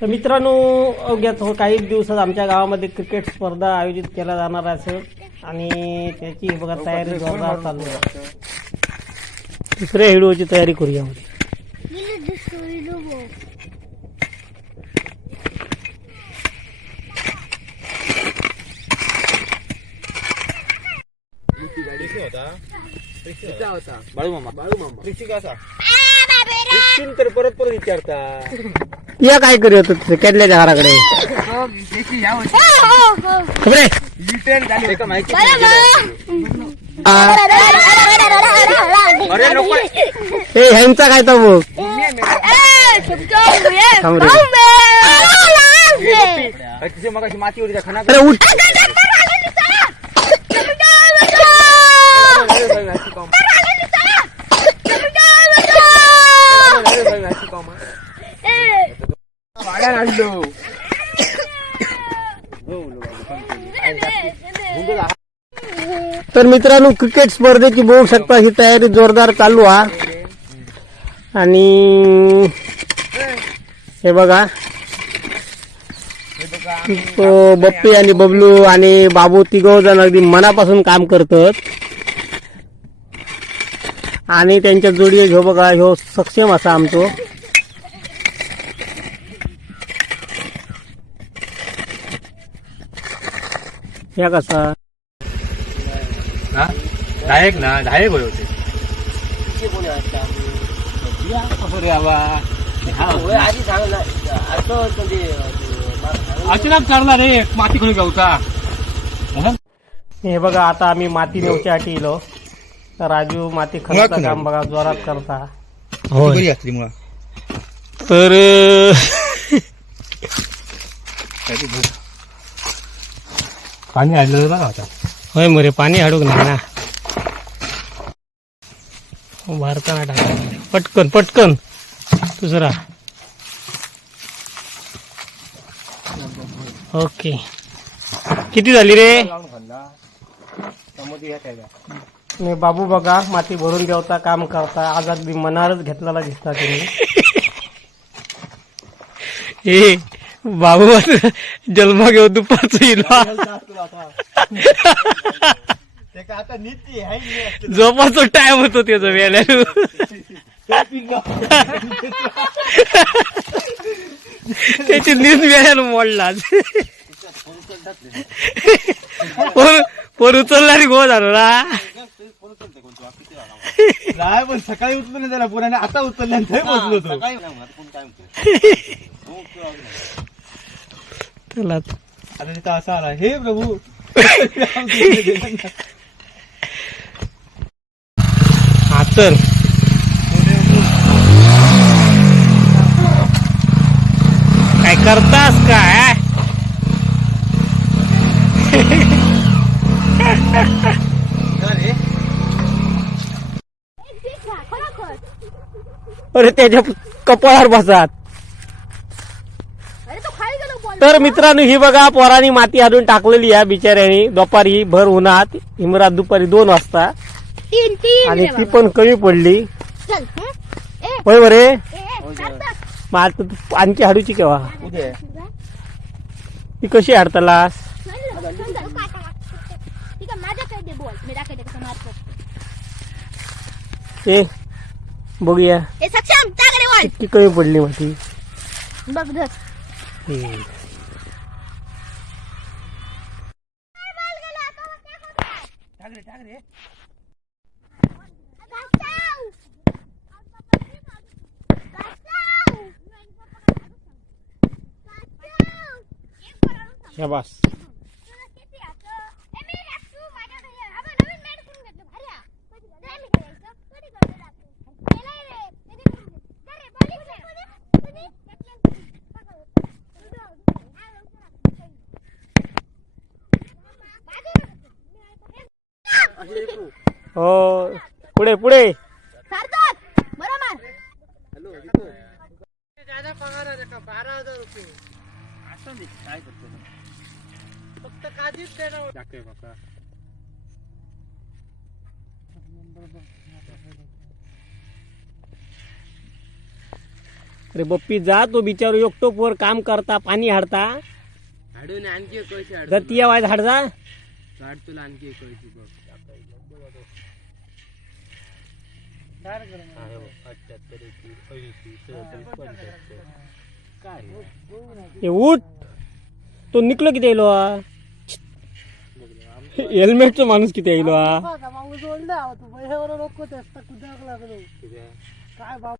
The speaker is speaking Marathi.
तर मित्रांनो अवघ्या थो काही दिवसात आमच्या गावामध्ये क्रिकेट स्पर्धा आयोजित केल्या जाणार असेल. आणि त्याची बघा तयारी जोरदार चालू आहे. दुसऱ्या व्हिडिओची तयारी करूया बाळू मामा. बाळू मामा. तर परत परत विचारता. या काय करू होतं केडल्याच्या घराकडे. खबरे? हे ह्यांचा काय. तिथे मग अरे उठ. तर मित्रांनो क्रिकेट स्पर्धेची बघू शकता ही तयारी जोरदार चालू आहे आणि हे बघा. तो बप्पी आणि बबलू आणि बाबू तिघ जण अगदी मनापासून काम करतात. आणि त्यांच्या जोडी ह्यो बघा ह्यो सक्षम असा आमचो. ह्या कसा? डायरेक्ट ना डायरेक्ट होय होते. अचानक चढला रे माती खोली गावचा. हे बघा आता आम्ही माती नेवच्यासाठी इलो. तर राजू माती खर्च काम बघा जोरात करता. तर पाणी आणलं बघा आता. होय मरे पाणी हाडूक नाही ना. भारताना टाका. पटकन पटकन. दुसरा ओके. किती झाली रे? नाही बाबू बघा माती भरून देवता काम करता. आज अगदी मनारच घेतलेला दिसता तुम्ही. ए बाबू जन्म घेऊन दुपारचं येईल झोपाचा टाइम होतो त्याचा वेळेला. त्याची नीट वेळेला मोडला. पोर पोर उचलला रे गो झालो ना. नाही पण सकाळी उचलून नाही त्याला पुराने आता उचलल्यानंतर तो. त्याला आता तिथं असा आला. हे प्रभू. हा चल काय करतास काय? अरे त्याच्या कपाळावर बसात तर मित्रांनो ही बघा पोरांनी माती आणून टाकलेली आहे बिचाऱ्यानी. दुपारी भर उन्हात हिमरात दुपारी दोन वाजता. तीन तीन. आणि ती. पण कमी पडली. चल हं? ए, होय बरे? ए, ए, सार्थक. मग आता तू आणखी हाडूची केव्हा? ती कशी हाडतालास चल, चल. ठीक आहे माझ्याकडे दे tagre, tagre. Bastão! Bastão! Bastão! Bastão! Bastão! हो पुढे पुढे. अरे बप्पी जा तो बिचारो एकटो पोर काम करता पाणी हाडता. हाडून आणखी एक कळशी हाड जर ती आवाज हाड जा. काढ तुला आणखी एक कळशी बघ. अठ्याहत्तर एकवीस ऐंशी सदतीस पंच्याहत्तर काय हे उठ. तो निकलो किती येलो हेल्मेटचा माणूस किती येलो हा किती?